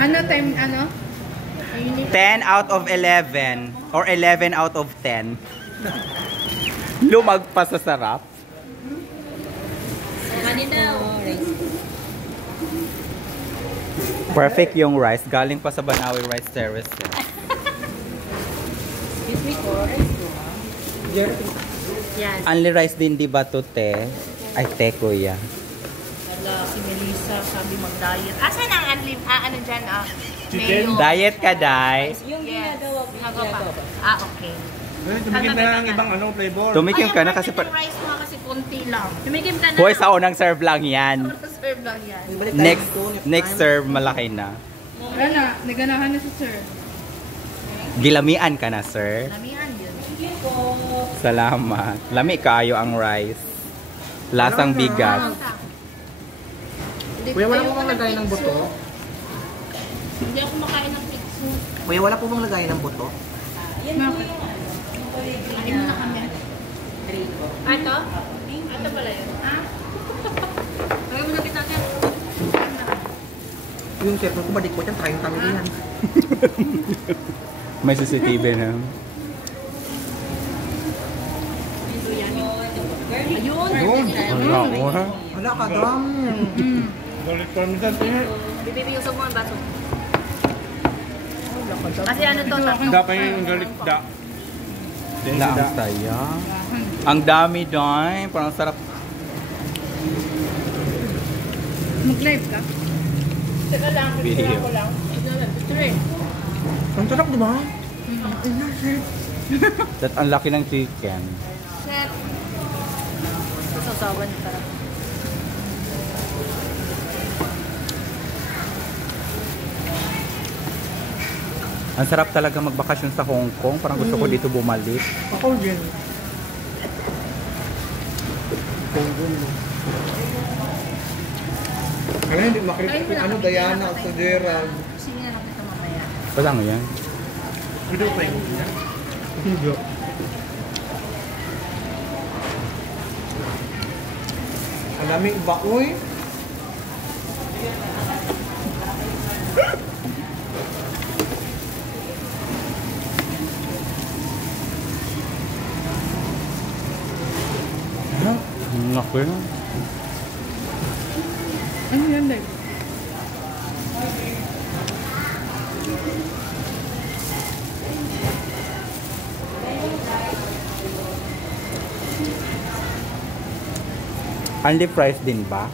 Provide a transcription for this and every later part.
Ano time, ano? 10 out of 11 or 11 out of 10. Lumagpas sa sarap. Perfect yung rice. Galing pa sa Banawi Rice Terrace. Yes. Only rice din, di ba to, te? Ay, te, kuya. Wala, si Melissa sabi mag-diet. Asan ang ano dyan, Chicken? Diet ka, Day? Yung ginagawa pa. Okay. Tumikim ka na ng ibang flavor. Tumikim ka na kasi... Yung rice mo kasi konti lang. Tumikim ka na. Hoy, sa unang serve lang yan. Serve lang yan. Next serve, malaki na. Wala na, naganahan na si sir. Gilamian ka na, sir. Lamihan yun. Salamat. Lami kaayo ang rice. Lasang bigas. Kuya, wala po bang lagay ng buto? Hindi ako makain ng pizza. Kuya, wala po bang lagay ng buto? Kain mo na kami. Ato? Ato pala yun. Kaya mo na kita kaya. Yung chef ko ba di ko yan, trying kami yan. May CCTV na. Ayun. Wala ko, ha? Wala ka, dam. Galit parmesan, tingin. Bibibiyusog mo ang baso. Kasi ano to? Dapat yung galit da. Wala, ang saya. Ang dami doon. Parang sarap. Mag-live ka? Teka lang, Video. ko lang. Ang sarap, di ba? That ang laki ng chicken. Chef. Sasawan, sarap. Ang sarap talaga magbakasyon sa Hong Kong. Parang gusto ko dito bumalik. Ako din. Kaya hindi makikita ano, Diana at sa Gerald. Sige na lang kita mamaya. Palang yan? Video pa yung niya? Video. Alaming bakoy. Naku. Ano yan, Dave? Only price din ba?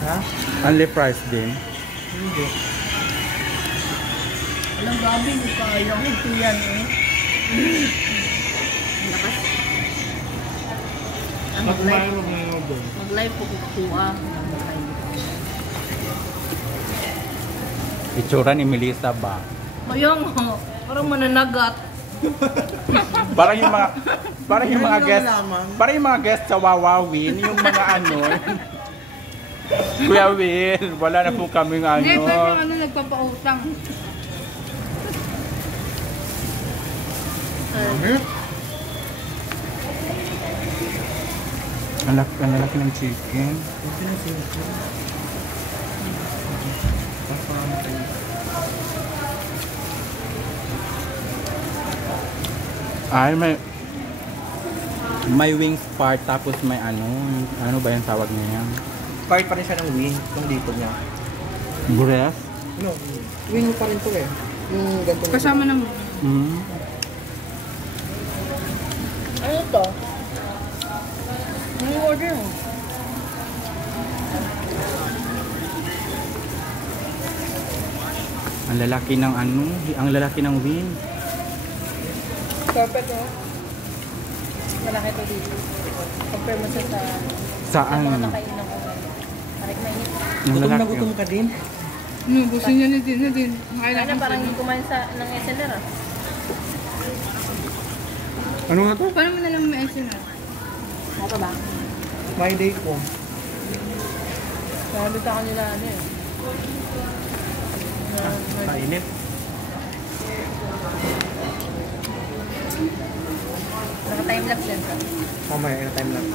Ha? Only price din. Hindi. Alam gabi, hindi kaya. Ito yan eh. Lakas. Mag-live po kukuha. Itsura ni Melissa ba? Ayun mo. Parang mananagat. Parang yung mga guest sa Wawawin, yung mga ano. Kuya Will, wala na po kaming ano. Hindi, pero yung nagpapautang. Ang laki ng chicken. Ay, may wings part tapos may ano ba yung tawag niya? Part pa rin siya ng wing, yung dito niya. Breast? No, wing pa rin to eh. Yung ganito. Kasama ng... Ano to? Ano yung order mo? Ang lalaki ng wing. Carpet mo? Malaki to dito. Compare mo sa Saan? mga nakainan ko. Parang mainit. Yung Gutom na lalaki. gutom ka din. Gusto niya na din. Ano, parang yung kumain ng SNR ah. Ano nga to? Paano mo na lang may SNR? Ano ba? My day ko. Sabi sa kanila ano eh. Kainit. time-lapse yan. Mamaya, ina time lang.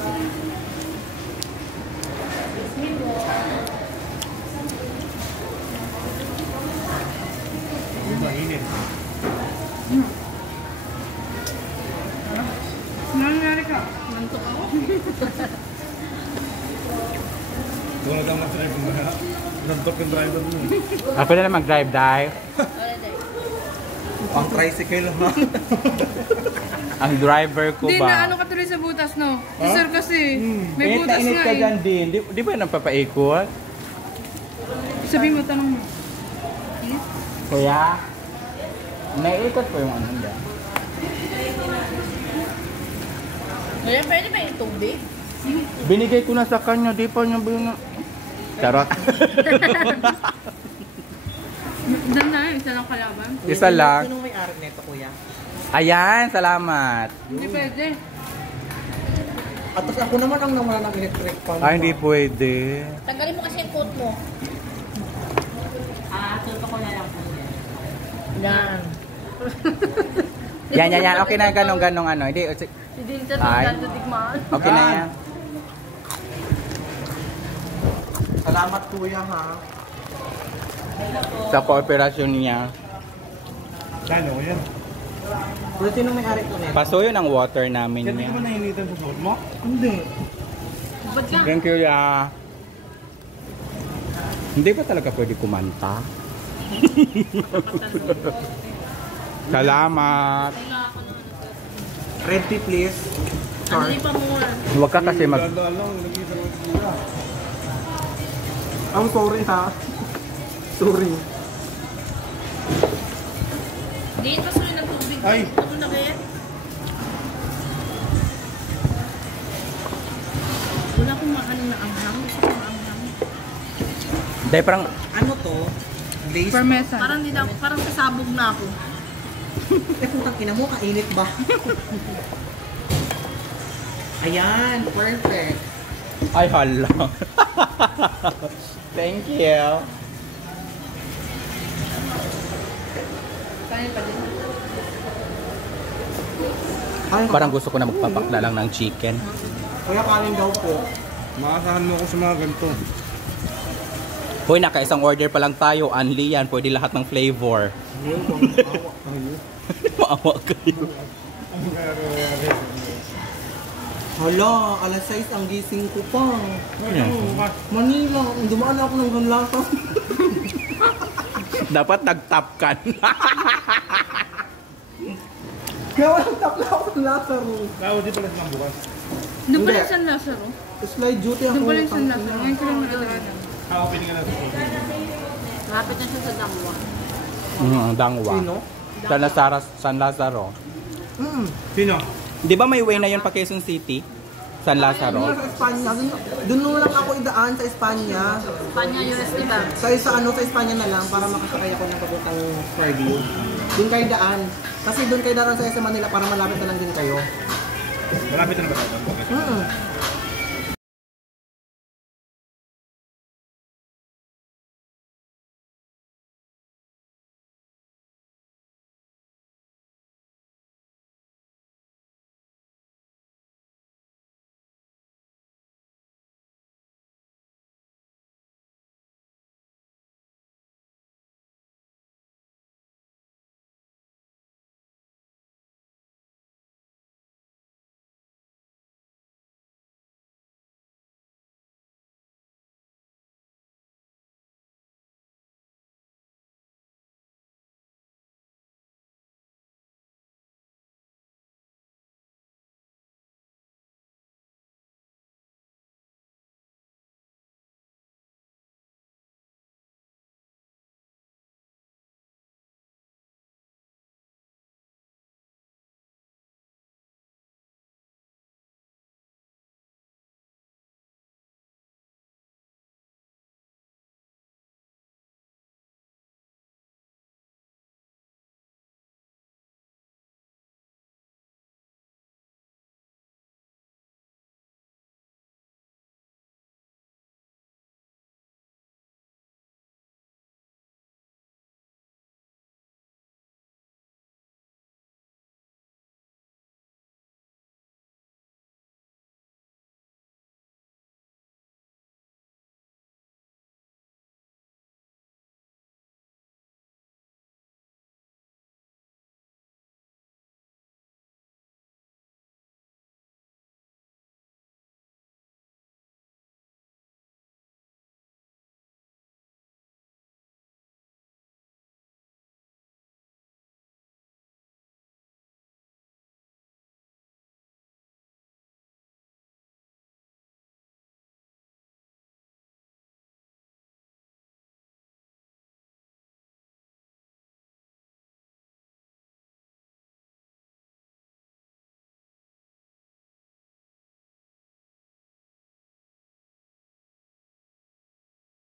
Mainit. Nangyari ka? Nantok ako. Wala kang mag-drive mo na. Nantok yung driver mo. Ako na lang mag-drive, Day. Ang tricycle ha. Ang driver ko Hindi, ba? na ano ka tuloy sa butas, no? Si Sir kasi, may Init na butas init nga ka eh. dyan din. Di ba napapaikot? Sabi mo, tanong mo. Kuya, naiikot po yung ano dyan. Ngayon, pwede ba yung tubig? Binigay ko na sa kanya, di pa niya binigay. Charot. Diyan na, isa lang kalaban. Isa lang. Sino may-ari nito, kuya? Ayan, salamat. Hindi pwede. At tapos ako naman ang nawala ng electric fan. Ay, hindi pwede. Tanggalin mo kasi yung coat mo. Tuto ko na lang po. Yan. Yan. Okay na, ganong ano. Hindi, Hindi siya Ay. tutikmaan. okay na yan. Salamat, kuya ha. Sa kooperasyon niya. Kano yan? Pero sino may-ari ko nito? Paso yun ang water namin Hindi niya. ko ba nainitan sa suot mo? Hindi. Ba't ka? Thank you, ya. Hindi ba talaga pwede kumanta? Salamat. Red tea, please. Ano yung pamura? Huwag ka kasi mag... Ganda lang, nag-isa lang sila. I'm sorry ha. Sorry. Hindi pa sulit ng tubig. Ay! Ano na kaya? Wala akong maano na anghang. Gusto ko maanghang. Dahil parang... Ano to? Glaze? Parmesan. Parang sasabog na ako. Eh kung takina mo, kainit ba? Ayan, perfect. Ay, hala. Thank you. Kanin pa din. Parang gusto ko na magpapakla lang ng chicken. Kuya, kanin daw po. Maasahan mo ako sa mga ganito. Hoy, naka-isang order pa lang tayo. Only yan. Pwede lahat ng flavor. Maawa kayo. Hala, alas 6 ang gising ko pa. Ayan. Manila, dumaan ako ng ganlata. Dapat nag-tap ka na. Kaya walang tapla ako ng Lazaro. Doon pala Hindi. yung San Lazaro. Slide duty ako. Doon pala yung San Lazaro. Ngayon ko lang nakadaanan. Lapit na siya sa dangwa. Dangwa. Sino? San Lazaro. Sino? Di ba may way na yun pa Quezon City? San Lazaro? Sa Espanya. Doon lang ako idaan sa Espanya. Panya US, diba? Sa Espanya na lang para makasakay ako ng papuntang Fairview. Doon kayo daan. Kasi doon kayo daan sa SM Manila para malapit na lang din kayo. Malapit na ba tayo?